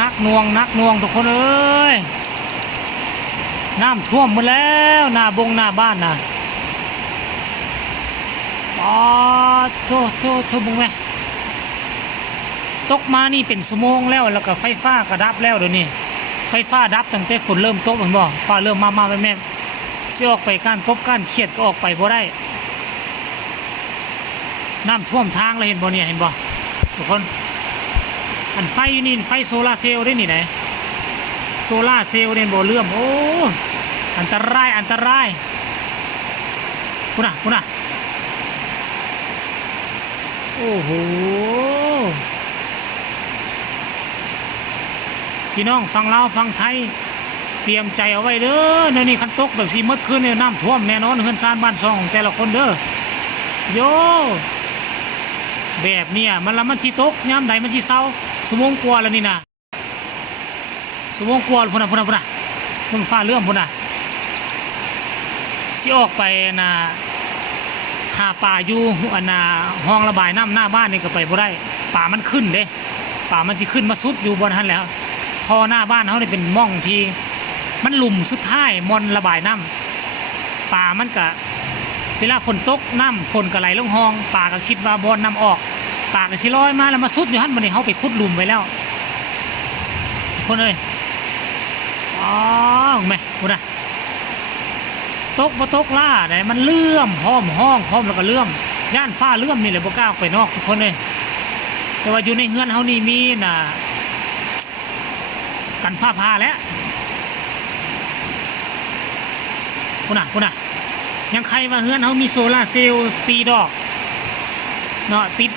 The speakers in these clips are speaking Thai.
นักหน่วงนักหน่วงทุกคนเอ้ยน้ำท่วมหมดแล้วหน้าบงหน้าบ้านนะโทษบุ้งแม่ตกมานี่เป็นชั่วโมงแล้วก็ไฟฟ้าก็ดับแล้วเดี๋ยวนี้ไฟฟ้าดับตั้งแต่ฝนเริ่มตกเหมือนบ่ฟ้าเริ่มมาแม่สิออกไปก้านกบก้านเขียดก็ออกไปบ่ได้น้ำท่วมทางเลยเห็นบ่เนี่ยเห็นบ่ทุกคนอันไฟนี่ไฟโซลาเซลล์ได้นี่ไหนโซลาเซลล์เนี่ยบ่เลื่อมโอ้อันตรายคุณน่ะโอ้โหพี่น้องฟังลาวฟังไทยเตรียมใจเอาไว้เด้อในนี่คันตกแบบสีมดขึ้นเนี่ยน้ำท่วมแน่นอนเฮือนซานบ้านช่องของแต่ละคนเด้อโยแบบเนี่ยมันชีตกย้ำใดมันชีเศร้าสมงกลัวแล้วนี่นะสมงกลัวพุ่นมึงฟ้าเลื่อมพุ่นน่ะสิออกไปนะหาป่าอยู่อันน่ะห้องระบายน้ำหน้าบ้านนี่ก็ไปบ่ได้ป่ามันขึ้นเด้ป่ามันสิขึ้นมาซุดอยู่บนนั้นแล้วทอหน้าบ้านเขาเนี่ยเป็นม่องที่มันหลุมสุดท้ายมอนระบายน้ำป่ามันก็เวลาฝนตกน้ำฝนก็ไหลลงห้องป่าก็คิดว่าบอนน้ำออกป่าก็ชิลอยมาแล้วมาซุดอยู่ฮั่นบัดนี้เขาไปขุดหลุมไว้แล้วคนเอ้ยแม่คุณน่ะตกมาตกล่าไหนมันเลื่อมห้อมแล้วก็เลื่อมย่านฟ้าเลื่อมนี่แหละบ่กล้าออกไปนอกทุกคนเลยแต่ว่าอยู่ในเฮือนเขานี่มีน่ะกันฟ้าผ่าแล้วคุณน่ะยังใครมาเฮือนเขามีโซลาเซลล์4 ดอกเนาะติด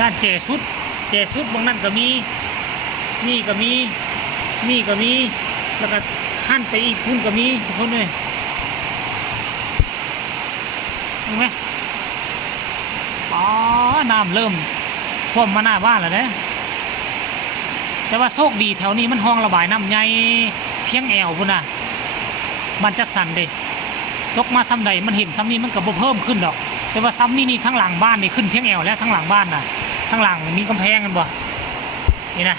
ด้านเจสุดบางนั่นก็มีนี่ก็มีแล้วก็หั่นไปอีกพุ่นก็มีทุกคนเลยเห็นไหมน้ำเริ่มท่วมมาหน้าบ้านแล้วนะแต่ว่าโชคดีแถวนี้มันห้องระบายน้ำใหญ่เพียงแอวพุ่นน่ะมันจัดสรรเด้ตกมาซ้ำใดมันเห็นซ้ำนี้มันก็บ่เพิ่มขึ้นดอกแต่ว่าซ้ำนี่ทั้งหลังบ้านนี่ขึ้นเพียงแอวแล้วทั้งหลังบ้านน่ะทั้งหลังมีกำแพงกันบ่นี่นะ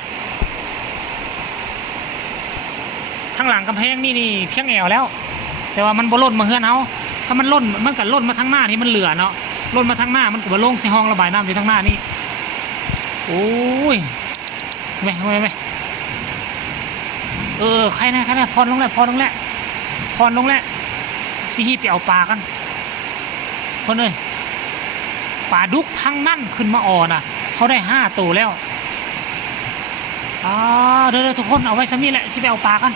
ทั้งหลังกำแพงนี่เพียงแอวแล้วแต่ว่ามันบ่ล้นมาเฮือนเฮาถ้ามันล้นมันก็ล้นมาทางหน้าที่มันเหลือเนาะล้นมาทางหน้ามันก็บ่ลงใส่ห้องระบายน้ำอยู่ทางหน้านี่โอ้ยแม่ใครนะพรลงแล้วสิฮีบไปเอาปลากันคนเอ้ยปลาดุกทั้งนั่นขึ้นมาอ่อนน่ะเขาได้5 ตัวแล้วเดี๋ยวทุกคนเอาไว้ซ้ำนี่แหละสิไปเอาปลากัน